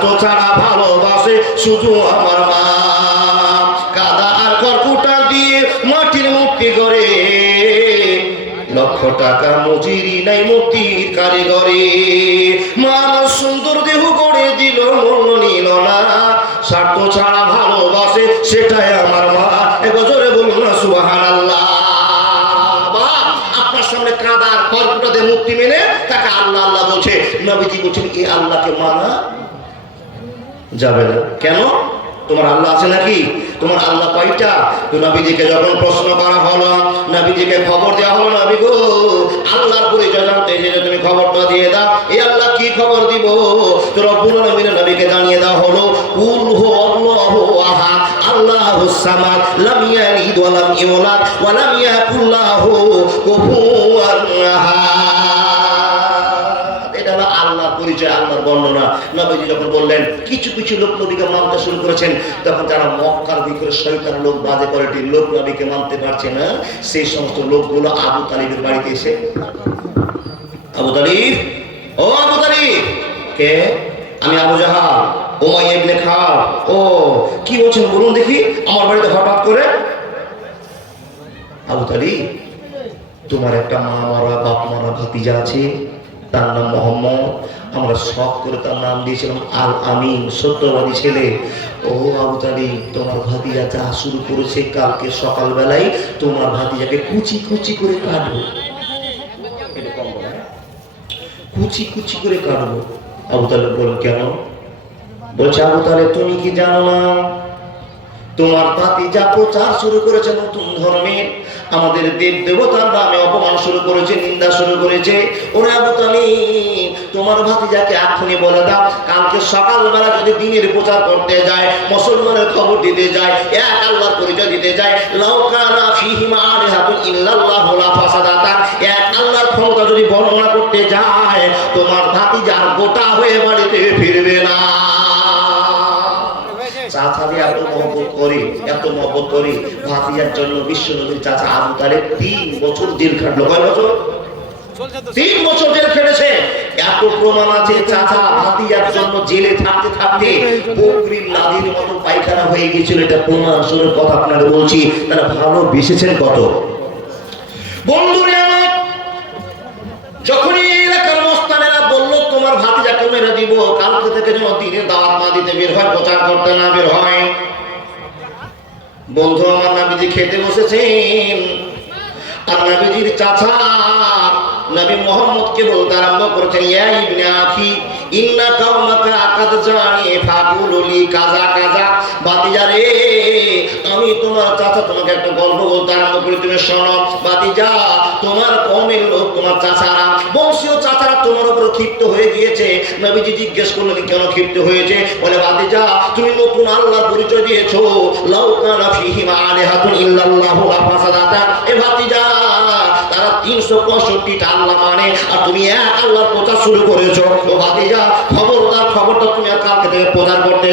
স্বার্থ ছাড়া ভালোবাসে, শুধু আমার মা। কাদা আর কর্কুটা দিয়ে মাটির মুক্তি করে লক্ষ টাকা মজুরি নাই মুক্তির কারিগরে। মানুষ সুন্দর দেহ করে দিল মূল্য নিল না। স্বার্থ ছাড়া ভালোবাসে, সেটাই আমার মা। এবছরে বলুন না সুবাহান আল্লাহ আপনার সামনে কাদার কর্কটাদের মুক্তি মেনে তাকে আল্লাহ আল্লাহ বলছে, নবীজি বলছেন এই আল্লাহকে মানা যাবে না। কেন? তোমার আল্লাহ আছে নাকি? তোমার আল্লাহ কয়টা? তো নবীজিকে যখন প্রশ্ন করা হলো নবীজিকে খবর দেওয়া হলো, নবী গো, আল্লাহর পরিচয় জানতে যে তুমি খবরটা দিয়ে দাও। এই আল্লাহ কি খবর দিব? তো রব্বুল আলামিন নবীকে জানিয়ে দেওয়া হলো, কুল হু আল্লাহু আহাদ আল্লাহুস সামাদ, লাম ইয়ালিদ ওয়া লাম ইউলাদ, ওয়া লাম কুফুয়ান আহাদ। পরিচয় আল্লাহর বর্ণনা। নবীজি যখন বললেন, কিছু কিছু লোক নবীকে মানতে শুরু করেছেন, তখন যারা মক্কার ভিতরে শয়তান লোক বাজে কোয়ালিটির লোক নবীকে মানতে পারছে না। সেই সমস্ত লোকগুলো আবু তালিবের বাড়িতে এসে আবু তালিব, ও আবু তালিব, কে? আমি আবু জাহাল ও ইবনে খাল, ও, কি বলছেন বলুন দেখি, আমার বাড়িতে হঠাৎ করে আবু তালিব, তোমার একটা মা মারা, বাপ মারা, ভাতিজা আছে? তার নাম মোহাম্মদ। আমরা শখ করে তার নাম দিয়েছিলাম আল আমিন সত্যবাদী ছেলে। ও আবু তালিব, তোমার ভাতিজা যা শুরু করেছে কালকে সকালবেলায়, তোমার ভাতিজাকে কুচি কুচি করে কাটবো? কুচি কুচি করে কাটবো আবু তালেব বলেন কেন? বলছে, আবু তালেব, তুমি কি জানো না? তোমার যা প্রচার শুরু করেছে নতুন ধর্মের। আমাদের দেব দেবতার নামে অপমান শুরু করেছে নিন্দা শুরু করেছে। ওরা আবু তালিব, তোমার ভাতিজাকে এখনই বলে দাও, কালকে সকালবেলা যদি দিনের প্রচার করতে যায়, মুসলমানের খবর দিতে যায়, এক আল্লাহর পরিচয় দিতে যায় লাউকানা ফিহিমা আলিহাতুন ইল্লাল্লাহু লা ফাসাদাতা এক আল্লাহর ক্ষমতা যদি বর্ণনা করতে যায়, তোমার ভাতিজার গোটা হয়ে বাড়িতে ফিরবে না। জেল মতো পায়খানা হয়ে গেছিল এটা প্রমাণ কথা বলছি, তারা ভালো বেসেছেন কত? বন্ধুরে যখনই না দিতে বের হয় প্রচার করতে না বের হয়। বন্ধু, আমার নাবিজি খেতে বসেছেন। আর নাবিজির চাচা, নবী মোহাম্মদকে বলতে আরম্ভ করেছেন, ইয়া ইবনে আখি, ইন্না কাওমাকা কাদ জানি ফাকুলুলি কাজা কাজা। বাতিজা রে, আমি তোমার চাচা তোমাকে একটা গল্প বলতে আরম্ভ করি, তুমি শোনো। বাতিজা, তোমার কমের লোক, তোমার চাচারা তোমার উপর ক্ষিপ্ত হয়ে গিয়েছে। নবীজি জিজ্ঞেস কেন ক্ষিপ্ত হয়েছে? বলে বাতিজা তুমি নতুন আল্লাহ পরিচয় তারা তিনশো মানে আর তুমি প্রচার শুরু করেছ। খবরটা তুমি প্রচার করতে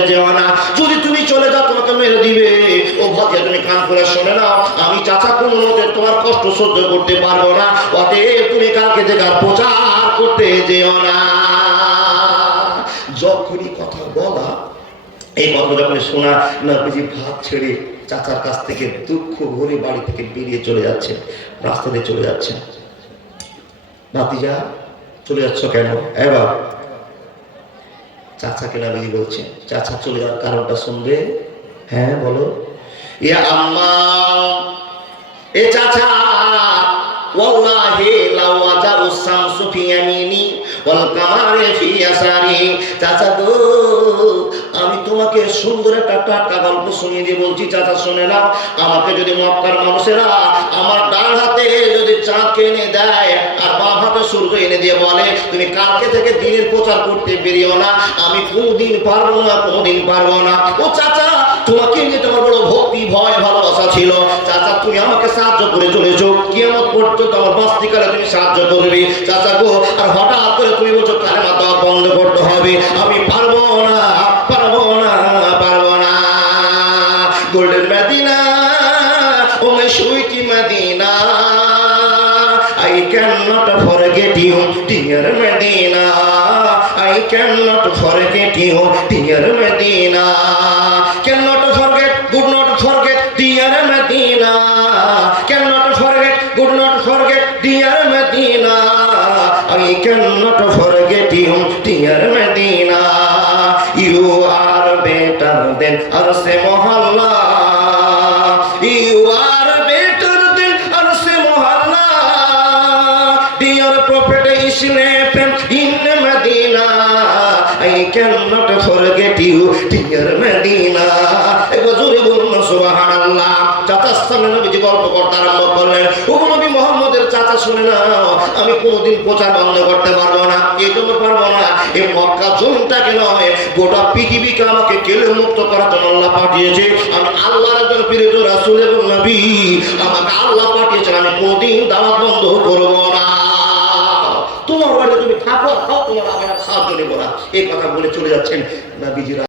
যদি তুমি চলে যাও, তোমাকে মেরে দিবে। না, আমি চাচা কোনো মতে তোমার কষ্ট সহ্য করতে পারব না। তুমি কালকে প্রচার করতে যেও না। যখনই কথা বলা, এই কথা যখন শোনা নবীজি ভাত ছেড়ে চাচার কাছ থেকে দুঃখ ভরে বাড়ি থেকে বেরিয়ে চলে যাচ্ছে রাস্তা দিয়ে চলে যাচ্ছে। ভাতিজা চলে যাচ্ছ কেন? এবার চাচাকে নবীজি বলছে, চাচা চলে যাওয়ার কারণটা শুনবে? হ্যাঁ বলো। আমি তোমাকে সুন্দর একটা টাটকা গল্প শুনিয়ে দিয়ে বলছি, চাচা নাও আমাকে যদি মক্কার মানুষেরা, আমার ডান হাতে যদি চাঁদকে এনে দেয় আর বাম হাতে সূর্য এনে দিয়ে বলে, তুমি কালকে থেকে দিনের প্রচার করতে বেরিও না, আমি কোনদিন পারব না, কোনদিন পারব না। ও চাচা তোমাকে নিয়ে তোমার বড় ভক্তি ভয় ভালোবাসা ছিল। চাচা তুমি আমাকে সাহায্য করে চলেছো। কিয়ামত পর্যন্ত আমার বাস্তিকালে তুমি সাহায্য করবে। চাচা গো আর হঠাৎ করে তুমি বলছো কালে মাথা বন্ধ করতে হবে? আমি পারব না পারব না পারব না। Golden Medina O my sweetie Medina I cannot forget you, dear Medina. I cannot forget you, dear Medina. Cannot better than Arse Mohalla. You are better than Arse Mohalla. Dear Prophet Islam in Medina. I cannot forget you, dear Medina. একবার চাচা শুনে না, আমি কোনোদিন প্রচার বন্ধ করতে পারব না। এই জন্য পারব না। এই মক্কা জমিনটাকে নয়, গোটা পৃথিবীকে আমাকে কেলে মুক্ত করার জন্য আল্লাহ পাঠিয়েছে। আমি আল্লাহর একজন প্রেরিত রাসূল এবং নবী, আমাকে আল্লাহ পাঠিয়েছেন। আমি কোনোদিন দাওয়াত বন্ধ করব না। তোমার বাড়িতে তুমি থাকো তোমার আমার সাহায্য নেব না। এই কথা বলে চলে যাচ্ছেন নবীজিরা।